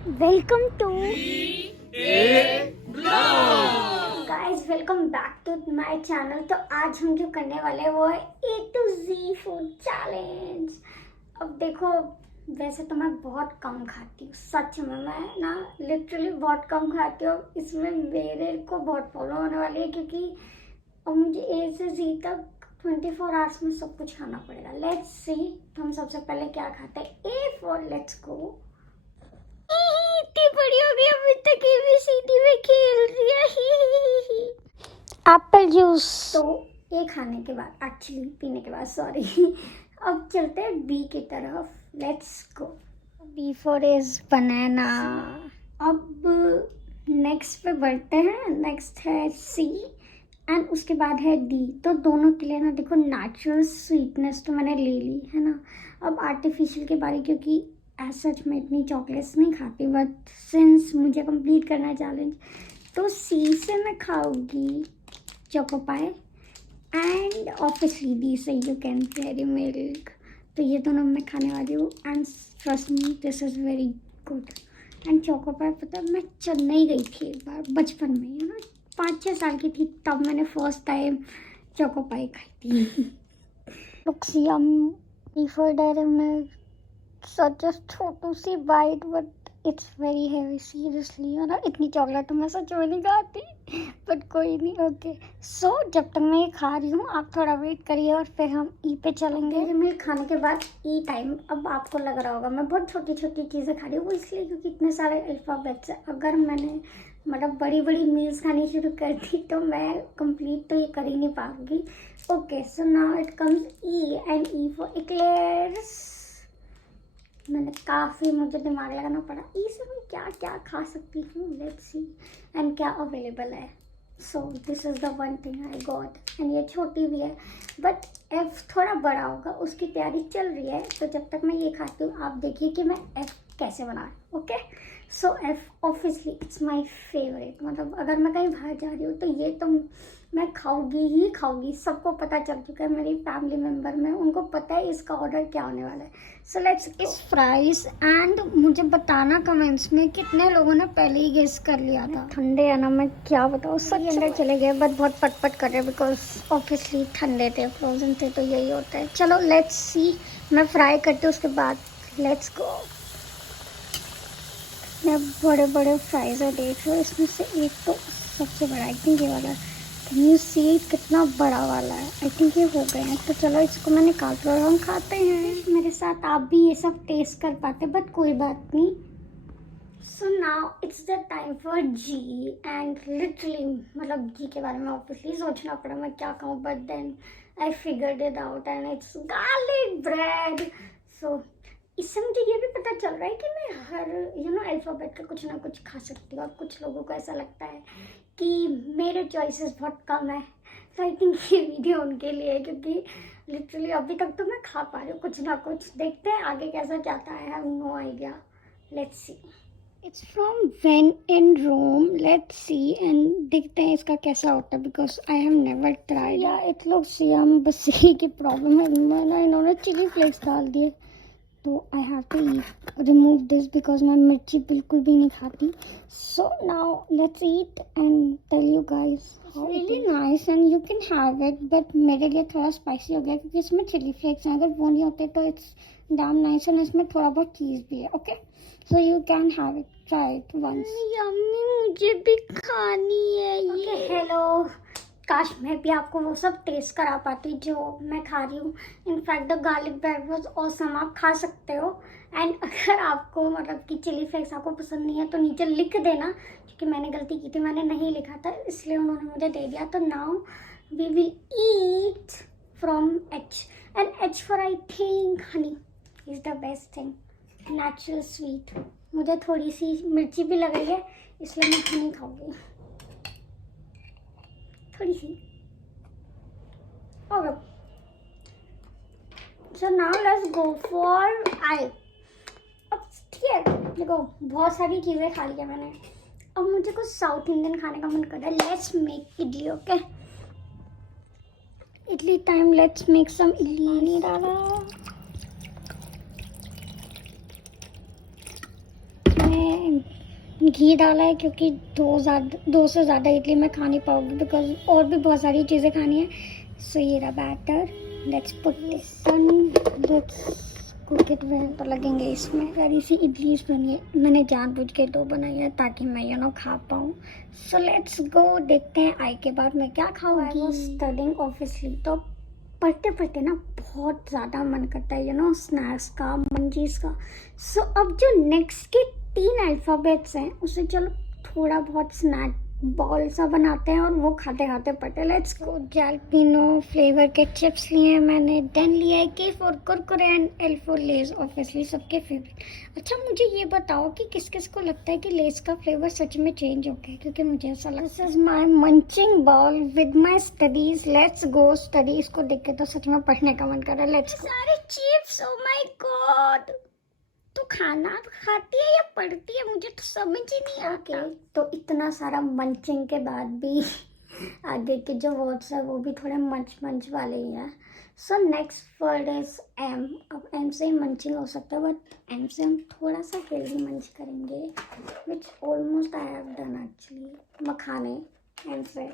Welcome to guys, welcome back to my channel. तो आज हम जो करने वाले हैं वो है A to Z food challenge. अब देखो, वैसे तो मैं बहुत कम खाती हूँ, सच में मैं ना लिटरली बहुत कम खाती हूँ। इसमें मेरे को बहुत फॉलो होने वाली है क्योंकि अब मुझे A से Z तक 24 आवर्स में सब कुछ खाना पड़ेगा। लेट्स सी, तो हम सबसे पहले क्या खाते हैं। A for let's go. इतनी बड़ी हो गई, अभी तक ABCD में खेल रही है। Apple juice. तो ये खाने के बाद, एक्चुअली पीने के बाद, सॉरी। अब चलते हैं B की तरफ। Let's go. B for is banana. अब नेक्स्ट पे बढ़ते हैं। नेक्स्ट है C एंड उसके बाद है D। तो दोनों के लिए ना देखो, नेचुरल स्वीटनेस तो मैंने ले ली है ना। अब आर्टिफिशियल के बारे, क्योंकि सच मैं इतनी चॉकलेट्स नहीं खाती, बट सिंस मुझे कंप्लीट करना है चैलेंज, तो C से मैं खाऊंगी Choco Pie and obviously D से यू कैन डेयरी मिल्क। तो ये दोनों मैं खाने वाली हूँ and trust me this is very good. And Choco Pie, पता है मैं चेन्नई गई थी एक बार बचपन में, है ना, 5-6 साल की थी, तब मैंने फर्स्ट टाइम चोको पाई खाई थी। Looks yummy for Dairy Milk. Such a छोटू सी bite but it's very heavy, seriously, है ना। इतनी चॉकलेट तो मैं सच में नहीं खाती, बट कोई नहीं। ओके, सो जब तक मैं ये खा रही हूँ आप थोड़ा वेट करिए और फिर हम ई पे चलेंगे। डेयरी मिल्क खाने के बाद ई टाइम। अब आपको लग रहा होगा मैं बहुत छोटी छोटी चीज़ें खा रही हूँ, वो इसलिए क्योंकि इतने सारे अल्फ़ाबेट्स हैं। अगर मैंने मतलब बड़ी बड़ी मील्स खानी शुरू कर दी तो मैं कंप्लीट तो ये कर ही नहीं पाऊंगी। Okay, so now it comes E and E for eclairs. मैंने काफ़ी, मुझे दिमाग लगाना पड़ा ई से मैं क्या क्या खा सकती हूँ। लेट्स सी एंड क्या अवेलेबल है। So this is the one thing I got and ये छोटी भी है, बट एफ थोड़ा बड़ा होगा, उसकी तैयारी चल रही है। तो जब तक मैं ये खाती हूँ आप देखिए कि मैं एफ कैसे बना रही हूँ। Okay, so F obviously it's my favourite. मतलब अगर मैं कहीं बाहर जा रही हूँ तो ये तो मैं खाऊंगी ही खाऊंगी। सबको पता चल चुका है, मेरी फैमिली मेम्बर में, उनको पता है इसका ऑर्डर क्या होने वाला है। सो लेट्स इस फ्राइज एंड मुझे बताना कमेंट्स में कितने लोगों ने पहले ही गेस कर लिया था। ठंडे है ना, मैं क्या बताऊँ, सच अंदर चले गए, बट बहुत पटपट कर रहे बिकॉज ऑब्वियसली ठंडे थे, फ्रोजन थे, तो यही होता है। चलो लेट्स सी, मैं फ्राई करती हूँ उसके बाद लेट्स गो। मैं बड़े बड़े फ्राइज है, देख रहे हो, इसमें से एक तो सबसे बड़ा, आई थिंक ये वाला। कैन यू सी कितना बड़ा वाला है। आई थिंक ये हो गए हैं, तो चलो इसको मैं निकालती हूँ और हम खाते हैं। मेरे साथ आप भी ये सब टेस्ट कर पाते, बट कोई बात नहीं। So now it's the time for G and literally मतलब जी के बारे में ऑब्वियसली सोचना पड़ा मैं क्या कहूँ, but then I figured it out and it's garlic bread. So इससे मुझे ये भी पता चल रहा है कि मैं हर अल्फ़ाबेट का कुछ ना कुछ खा सकती हूँ। और कुछ लोगों को ऐसा लगता है कि मेरे चॉइसेस बहुत कम है, तो आई थिंक ये वीडियो उनके लिए है, क्योंकि लिटरली अभी तक तो मैं खा पा रही हूँ कुछ ना कुछ। देखते हैं आगे कैसा जाता है, I have no idea. Let's see. It's from when in Rome. Let's see and देखते हैं इसका कैसा होता है, because I have never tried. या इट लुक्स यम, बस यही की प्रॉब्लम है, मैंने इन्होंने चिली फ्लेक्स डाल दिए, तो I have to remove this because मैं मिर्ची बिल्कुल भी नहीं खाती। So now let's eat and tell you guys really nice and you can have it, but मेरे लिए थोड़ा स्पाइसी हो गया क्योंकि इसमें चिली फ्लेक्स हैं। अगर वो नहीं होते तो इट्स डैम नाइस एंड इसमें थोड़ा बहुत चीज़ भी है। Okay, so you can have it, try it once. Yummy, मुझे भी खानी है ये। हेलो, काश मैं भी आपको वो सब टेस्ट करा पाती जो मैं खा रही हूँ। In fact the garlic bread was awesome, आप खा सकते हो। एंड अगर आपको मतलब कि चिली फ्लेक्स आपको पसंद नहीं है तो नीचे लिख देना, क्योंकि मैंने गलती की थी, मैंने नहीं लिखा था, इसलिए उन्होंने मुझे दे दिया। तो now we will eat from H and H for I think honey is the best thing, natural sweet. मुझे थोड़ी सी मिर्ची भी लग रही है, इसलिए मैं हनी खाऊंगी थोड़ी सी। Okay, so now let's go for I. अब ठीक है, देखो बहुत सारी चीज़ें खा ली है मैंने, अब मुझे कुछ साउथ इंडियन खाने का मन कर रहा है। Let's make idli. Okay, idli time. Let's make some idli. नहीं डाला, मैं घी डाला है क्योंकि दो से ज़्यादा इडली मैं खा नहीं पाऊँगी बिकॉज और भी बहुत सारी चीज़ें खानी है. सो ये रहा batter. Let's put this on. Let's cook it well. तो लगेंगे इसमें यार इसी इडली बनी है. मैंने जानबूझ के 2 बनाई है ताकि मैं खा पाऊँ. So let's go. देखते हैं आई के बाद मैं क्या खाऊंगी. I was studying obviously. तो पढ़ते पढ़ते ना बहुत ज़्यादा मन करता है स्नैक्स का, मंचीज़ का. सो अब जो नेक्स्ट के 3 अल्फ़ाबेट्स हैं उसे चलो थोड़ा बहुत स्नैक बॉल सा बनाते हैं और वो खाते खाते पढ़ते. Let's go. जैलपिनो फ्लेवर के चिप्स लिए हैं मैंने. देन लिया है K for Kurkure and L for Lay's. Obviously सबके फेवरेट. अच्छा मुझे ये बताओ कि किस किस को लगता है कि लेज का फ्लेवर सच में चेंज हो गया, क्योंकि मुझे ऐसा लगता है. This is my munching ball with my studies. Let's go. Studies को देख के तो सच में पढ़ने का मन कर रहा है. लेट्स सारे चिप्स. ओ माई गॉड. तो खाना खाती है या पढ़ती है, मुझे तो समझ ही नहीं आता. तो इतना सारा मंचिंग के बाद भी आगे के जो वर्ड्स है वो भी थोड़े मंच मंच वाले ही हैं. So next word is M. अब एम से ही मंचिंग हो सकता है बट एम से हम थोड़ा सा हेल्दी मंच करेंगे which almost I have done actually. मखाने एम से.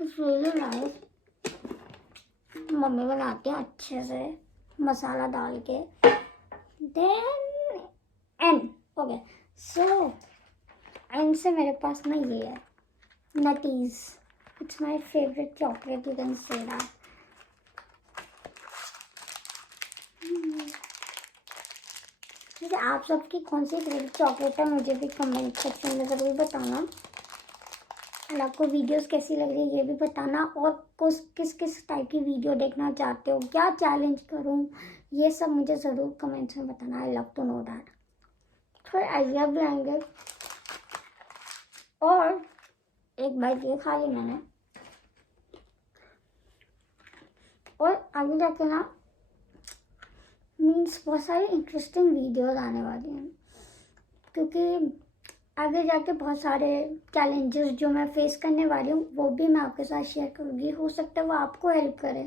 Really nice. मम्मी बनाती है अच्छे से मसाला डाल के. Then N. Okay. So N से मेरे पास ना ये है Nutties. It's my favourite chocolate. You can say that. जैसे आप सबकी कौन सी फेवरेट चॉकलेट है मुझे भी कमेंट सेक्शन में ज़रूर बताना. और आपको वीडियोस कैसी लग रही है ये भी बताना. और किस किस टाइप की वीडियो देखना चाहते हो, क्या चैलेंज करूं, ये सब मुझे ज़रूर कमेंट्स में बताना. I love to know that. थोड़े आइडिया भी आएंगे. और एक बाइट ये खा ली मैंने. और आगे जाके ना मीन्स बहुत सारी इंटरेस्टिंग वीडियोस आने वाली हैं, क्योंकि आगे जाके बहुत सारे चैलेंजेस जो मैं फेस करने वाली हूँ वो भी मैं आपके साथ शेयर करूँगी. हो सकता है वो आपको हेल्प करे.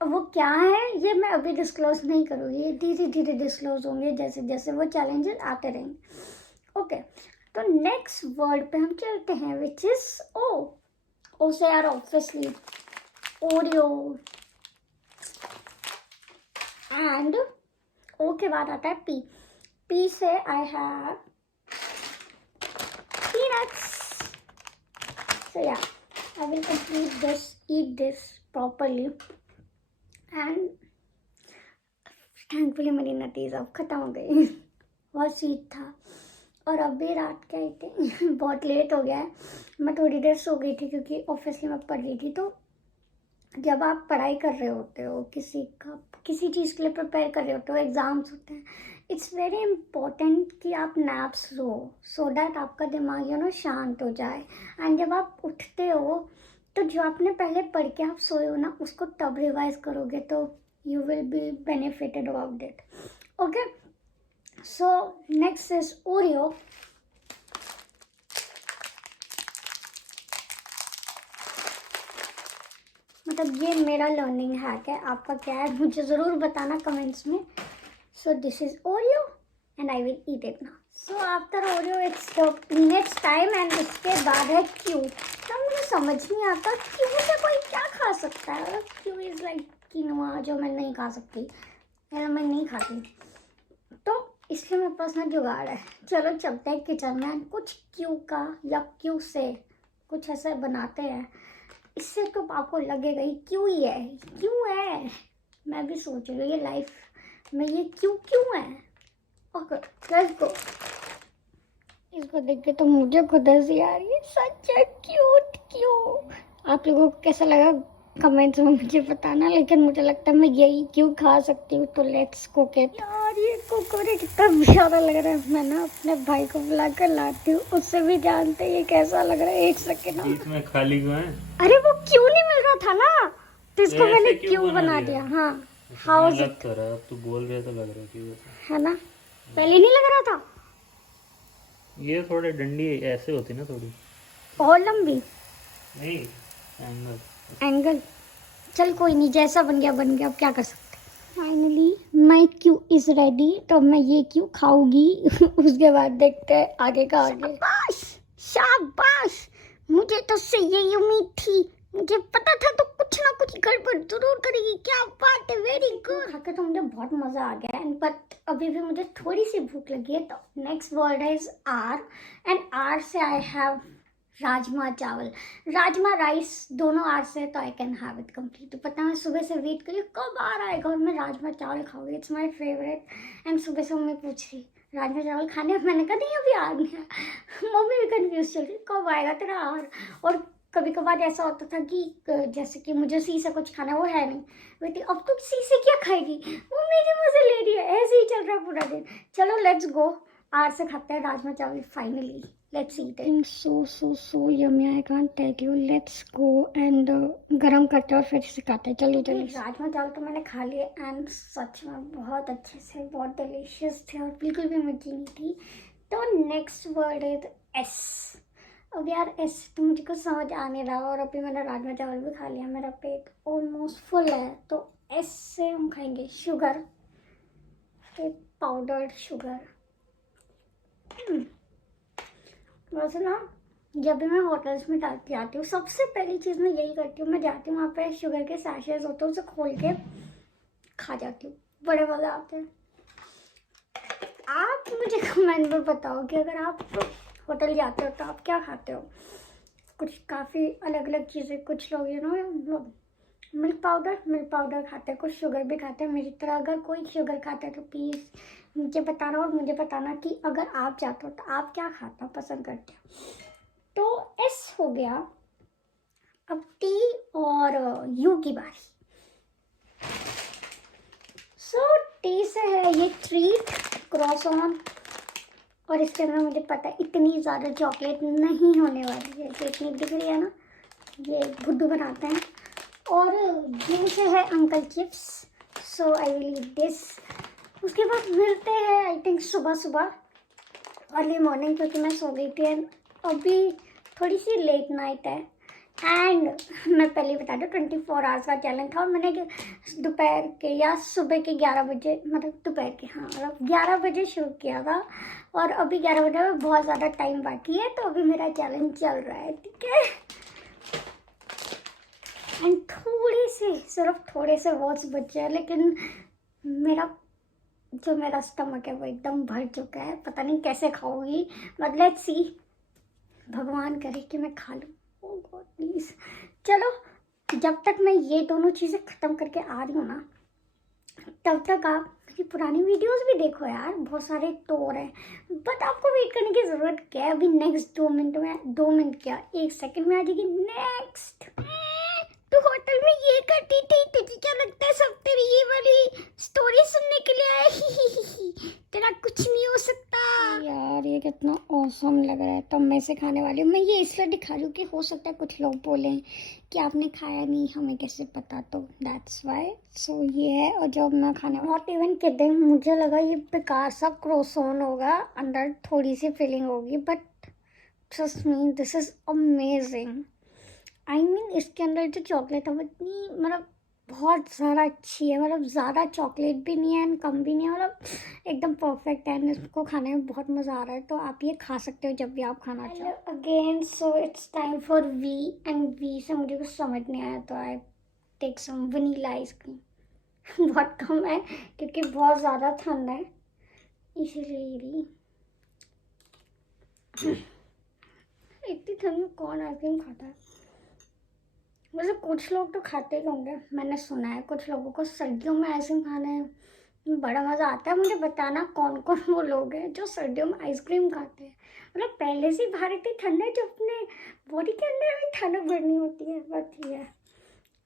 वो क्या है ये मैं अभी डिस्क्लोज नहीं करूँगी. धीरे धीरे डिस्क्लोज होंगे जैसे जैसे वो चैलेंजेस आते रहेंगे. ओके. तो नेक्स्ट वर्ड पे हम चलते हैं विच इज ओ. ओ से यार ऑब्वियसली ओरियो. एंड ओ के बाद आता है पी. पी से I have peanuts. So yeah, I will complete this, eat this properly. And thankfully मेरी नतीज अब खत्म हो गई. बहुत स्वीट था. और अभी रात के आई थी बहुत लेट हो गया है. मैं थोड़ी देर सो गई थी क्योंकि ऑब्वियसली मैं पढ़ रही थी. तो जब आप पढ़ाई कर रहे होते हो किसी चीज़ के लिए प्रिपेयर कर रहे होते हो, एग्ज़ाम्स होते हैं, इट्स वेरी इम्पोर्टेंट कि आप नैप्स लो सो दैट आपका दिमाग शांत हो जाए. एंड जब आप उठते हो तो जो आपने पहले पढ़ के आप सोए हो ना उसको तब रिवाइज करोगे तो you will be benefited about it. Okay. So next is Oreo. मतलब ये मेरा लर्निंग हैक है. आपका क्या है मुझे ज़रूर बताना कमेंट्स में. So this is Oreo and I will eat it now. So after Oreo it's the next time and इसके बाद है Q. तो मुझे समझ नहीं आता Q से कोई क्या खा सकता है. Q is like कीनोआ जो मैं नहीं खा सकती या मैं नहीं खाती. तो इसलिए मेरे पास ना जुगाड़ है. चलो चलते हैं किचन में कुछ Q का या Q से कुछ ऐसा बनाते हैं. इससे तो आपको लगेगा ये क्यों ही है, क्यों है. मैं भी सोच रही हूँ ये लाइफ में ये क्यों है. Okay let's go. इसको देख के तो मुझे खुद हंसी आ रही है. सच है क्यूट. क्यों आप लोगों को कैसा लगा कमेंट्स में मुझे बताना. लेकिन मुझे लगता है मैं यही क्यों खा सकती हूँ. तो लेट्स कुक इट. यार ये कुकुरे कितना प्यारा लग रहा है. मैं ना अपने भाई को बुला कर लाती हूँ, उससे भी जानते ये कैसा लग रहा है. एक सेकेंड. इसमें खाली क्यों है? अरे वो क्यों नहीं मिल रहा था ना तो इसको मैंने क्यों बना दिया. हाँ हाउ इज इट. तू बोल रहे तो लग रहा है क्यों है ना. पहले नहीं लग रहा था. ये थोड़े डंडी ऐसे होती ना थोड़ी और लंबी. नहीं एंगल. चल कोई नहीं, जैसा बन गया अब क्या कर सकते. Finally my Q is ready, तो मैं ये क्यू खाऊंगी उसके बाद देखते हैं आगे का आगे। शाबाश शाबाश, मुझे तो उससे यही उम्मीद थी, मुझे पता था तो कुछ ना कुछ गड़बड़ जरूर करेगी। क्या बात है, वेरी गुड। खाकर तो मुझे बहुत मजा आ गया है, बट अभी भी मुझे थोड़ी सी भूख लगी है। तो next word is R, and R से आई हैव राजमा चावल, राजमा राइस, दोनों आर से, तो I can have it complete. तो पता मैं सुबह से वेट करी कब आ आएगा और मैं राजमा चावल खाऊंगी, इट्स माय फेवरेट। एंड सुबह से मम्मी पूछ रही राजमा चावल खाने, मैंने कहा नहीं अभी आ गया। मम्मी भी कंफ्यूज चल रही कब आएगा तेरा आर। और कभी कभार ऐसा होता था कि जैसे कि मुझे सी से कुछ खाना, वो है नहीं, बेटी अब तू सी से क्या खाएगी, वो मेरी मजे ले रही है, ऐसे ही चल रहा है पूरा दिन। चलो लेट्स गो, आर से खाते हैं राजमा चावल finally. Let's eat it. So yummy, I can't tell you. Let's go and गरम करते हैं और फिर से खाते हैं। चलो चलो। राजमा चावल तो मैंने खा लिए एंड सच में बहुत अच्छे से, बहुत डिलीशियस थे और बिल्कुल भी मिर्ची नहीं थी। तो नेक्स्ट वर्ड इज एस। अब यार एस तो मुझे कुछ समझ आ नहीं रहा, और अभी मैंने राजमा चावल भी खा लिया, मेरा पेट ऑलमोस्ट फुल है। तो एस से हम खाएंगे शुगर, फिर पाउडर्ड शुगर। वैसे ना जब भी मैं होटल्स में जाती हूँ, सबसे पहली चीज़ मैं यही करती हूँ, मैं जाती हूँ वहाँ पे शुगर के सैशेज होते हैं, उसे खोल के खा जाती हूँ, बड़े मज़े आते हैं। आप मुझे कमेंट में बताओ कि अगर आप होटल जाते हो तो आप क्या खाते हो। कुछ काफ़ी अलग अलग चीज़ें, कुछ लोग मिल्क पाउडर खाते हैं, कुछ शुगर भी खाते हैं मेरी तरह। अगर कोई शुगर खाता है तो प्लीज़ मुझे बताना, और मुझे बताना कि अगर आप जाते हो तो आप क्या खाता पसंद करते हो। तो एस हो गया, अब टी और यू की बारी। सो टी से है ये ट्रीट क्रॉसॉन, और इसके अंदर मुझे पता है इतनी ज़्यादा चॉकलेट नहीं होने वाली है, जो इतनी दिख रही है ना, ये गुड्डू बनाते हैं। और यू से है uncle chips, so I will eat this. उसके बाद मिलते हैं आई थिंक सुबह अर्ली मॉर्निंग, क्योंकि मैं सो गई थी एंड अभी थोड़ी सी लेट नाइट है। एंड मैं पहले बता दूँ 24 आवर्स का चैलेंज था, और मैंने दोपहर के या सुबह के 11 बजे, मतलब दोपहर के, हाँ मतलब 11 बजे शुरू किया था, और अभी 11 बजे में बहुत ज़्यादा टाइम बाकी है, तो अभी मेरा चैलेंज चल रहा है, ठीक है। एंड सिर्फ थोड़े से वर्ड्स बचे हैं, लेकिन मेरा स्टमक है वो एकदम भर चुका है, पता नहीं कैसे खाऊंगी, बट लेट्स सी, भगवान करे कि मैं खा लूँ, ओह गॉड प्लीज। चलो जब तक मैं ये दोनों चीज़ें ख़त्म करके आ रही हूँ ना, तब तक आप मेरी पुरानी वीडियोस भी देखो यार, बहुत सारे टूर हैं, बट आपको वेट करने की ज़रूरत क्या है। अभी नेक्स्ट 2 मिनट में, 2 मिनट क्या 1 सेकंड में आ जाएगी नेक्स्ट। तू होटल में ये करती थी, तुझे क्या लगता है सब तेरी ये वाली स्टोरी सुनने के लिए आए? तेरा कुछ नहीं हो सकता यार। ये कितना ऑसम लग रहा है, तो मैं इसे खाने वाली हूँ। मैं ये इसलिए दिखा रही हूँ कि हो सकता है कुछ लोग बोलें कि आपने खाया नहीं, हमें कैसे पता, तो दैट्स वाई। सो ये है, और जब मैं खाने, नॉट इवन किडिंग, मुझे लगा ये बेकार सा क्रोसॉन होगा, अंदर थोड़ी सी फीलिंग होगी, but trust me this is amazing. I mean इसके अंदर जो चॉकलेट है वो इतनी, मतलब बहुत ज़्यादा अच्छी है, मतलब ज़्यादा चॉकलेट भी नहीं है एंड कम भी नहीं है, मतलब एकदम परफेक्ट है, एंड इसको खाने में बहुत मज़ा आ रहा है। तो आप ये खा सकते हो जब भी आप खाना चाहो। Again so it's time for V, and V से मुझे कुछ समझ नहीं आया, तो I take some vanilla ice cream. बहुत कम है क्योंकि बहुत ज़्यादा ठंडा है, इसीलिए इतनी ठंड में कौन आइसक्रीम खाता है। वैसे कुछ लोग तो खाते ही होंगे, मैंने सुना है कुछ लोगों को सर्दियों में आइसक्रीम खाने में बड़ा मज़ा आता है। मुझे बताना कौन कौन वो लोग हैं जो सर्दियों में आइसक्रीम खाते हैं। मतलब पहले से बाहर इतनी ठंड है, जो अपने बॉडी के अंदर भी ठंडक भरनी होती है, बट ये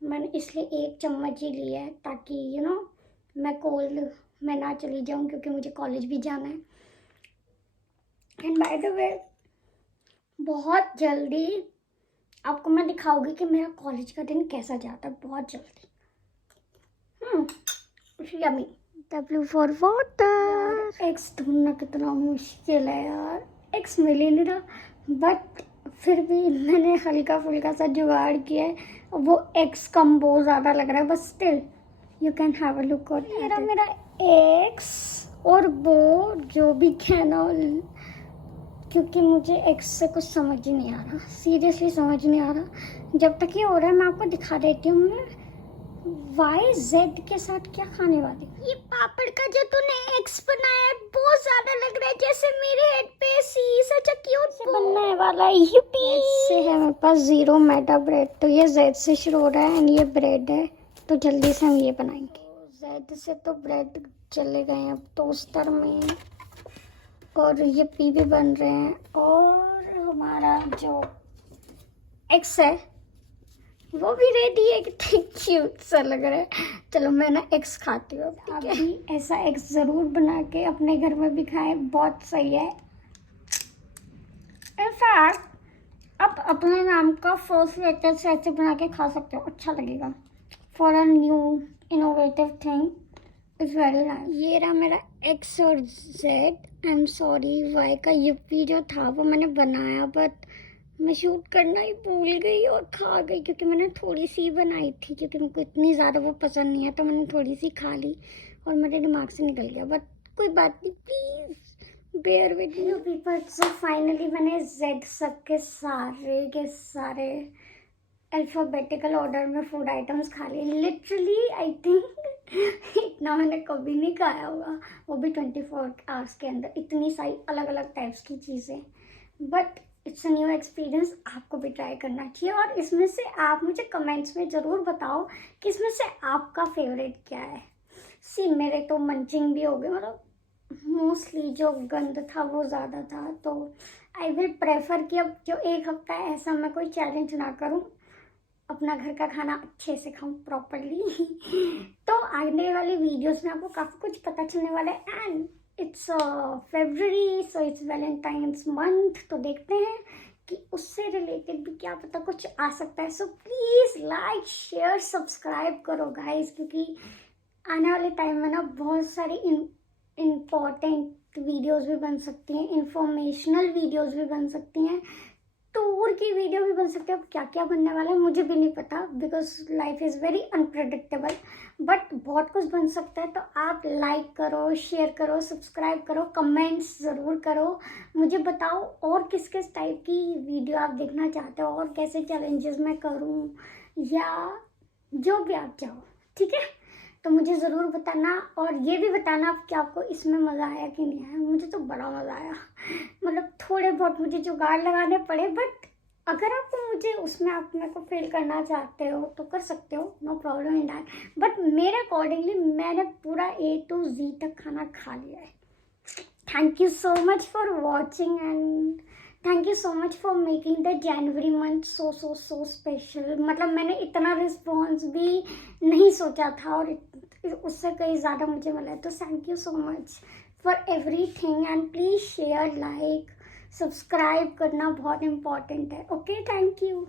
मैंने इसलिए 1 चम्मच ही लिया है, ताकि मैं कोल्ड में ना चली जाऊँ, क्योंकि मुझे कॉलेज भी जाना है। एंड बाय द वे बहुत जल्दी आपको मैं दिखाऊंगी कि मेरा कॉलेज का दिन कैसा जाता है, बहुत जल्दी। Yummy. W for water. X ढूंढना कितना मुश्किल है यार, एक्स मिल ही नहीं रहा, बट फिर भी मैंने हल्का फुल्का सा जुगाड़ किया है। वो एक्स कम बहुत ज़्यादा लग रहा है, but still you can have a look और मेरा एक्स और वो जो भी कहना, क्योंकि मुझे एक्स से कुछ समझ ही नहीं आ रहा, सीरियसली समझ नहीं आ रहा। जब तक ये हो रहा है मैं आपको दिखा देती हूँ मैं YZ के साथ क्या खाने वाली हूँ। ये पापड़ का जो तूने एक्स बनाया है बहुत ज्यादा लग रहा है जैसे मेरे हेड पे सी सच अ क्यूट बनने वाला है। यूपी से है मेरे पास 0 मैदा ब्रेड, तो ये Z से शुरू हो रहा है एंड ये ब्रेड है, तो जल्दी से हम ये बनाएंगे। Z से तो ब्रेड चले गए अब टोस्टर में, और ये पी भी बन रहे हैं, और हमारा जो एक्स है वो भी रेडी है। कितनी क्यूट सा लग रहा है। चलो मैं ना एग्स खाती हूँ, ठीक है? अभी ऐसा एग्स ज़रूर बना के अपने घर में भी खाएं, बहुत सही है। इनफैक्ट आप अपने नाम का फर्स्ट लेटर से ऐसे बना के खा सकते हो, अच्छा लगेगा। For a new innovative thing is very nice. ये रहा मेरा एक्स और Z. I am sorry Y का यूपी जो था वो मैंने बनाया, बट मैं शूट करना ही भूल गई और खा गई, क्योंकि मैंने थोड़ी सी बनाई थी, क्योंकि मुझको इतनी ज़्यादा वो पसंद नहीं है, तो मैंने थोड़ी सी खा ली और मेरे दिमाग से निकल गया। बट कोई बात नहीं, please bear with me people. So finally मैंने जेड सब के सारे अल्फ़ाबेटिकल ऑर्डर में फूड आइटम्स खा लिए। लिटरली आई थिंक इतना मैंने कभी नहीं खाया होगा, वो भी 24 आवर्स के अंदर, इतनी सारी अलग अलग टाइप्स की चीज़ें। But it's a new experience, आपको भी ट्राई करना चाहिए। और इसमें से आप मुझे कमेंट्स में ज़रूर बताओ कि इसमें से आपका फेवरेट क्या है। मेरे तो मंचिंग भी हो गए, मतलब मोस्टली जो गंद था वो ज़्यादा था, तो आई विल प्रेफर कि अब जो एक हफ्ता है ऐसा मैं कोई चैलेंज ना करूं, अपना घर का खाना अच्छे से खाऊं प्रॉपरली। तो आने वाली वीडियोस में आपको काफ़ी कुछ पता चलने वाला है। And it's February, so it's Valentine's month, तो देखते हैं कि उससे रिलेटेड भी क्या पता कुछ आ सकता है। So please like share subscribe करो गाइस, क्योंकि आने वाले टाइम में ना बहुत सारी इम्पॉर्टेंट वीडियोस भी बन सकती हैं, इंफॉर्मेशनल वीडियोस भी बन सकती हैं, टूर की वीडियो भी बन सकती है। अब क्या क्या बनने वाला है मुझे भी नहीं पता, because life is very unpredictable, but बहुत कुछ बन सकता है। तो आप लाइक करो, शेयर करो, सब्सक्राइब करो, कमेंट्स ज़रूर करो, मुझे बताओ और किस किस टाइप की वीडियो आप देखना चाहते हो, और कैसे चैलेंजेस मैं करूं, या जो भी आप चाहो, ठीक है? तो मुझे ज़रूर बताना, और ये भी बताना कि आपको इसमें मज़ा आया कि नहीं आया। मुझे तो बड़ा मज़ा आया, मतलब थोड़े बहुत मुझे जुगाड़ लगाने पड़े, बट अगर आप मुझे उसमें आप मेरे को फेल करना चाहते हो तो कर सकते हो, no problem in that. But मेरे अकॉर्डिंगली मैंने पूरा A to Z तक खाना खा लिया है। Thank you so much for watching, and thank you so much for making the January month so special. मतलब मैंने इतना रिस्पॉन्स भी नहीं सोचा था, और उससे कहीं ज़्यादा मुझे मिला है। तो thank you so much for everything, and please share, like, subscribe करना बहुत इम्पॉर्टेंट है। Okay, thank you.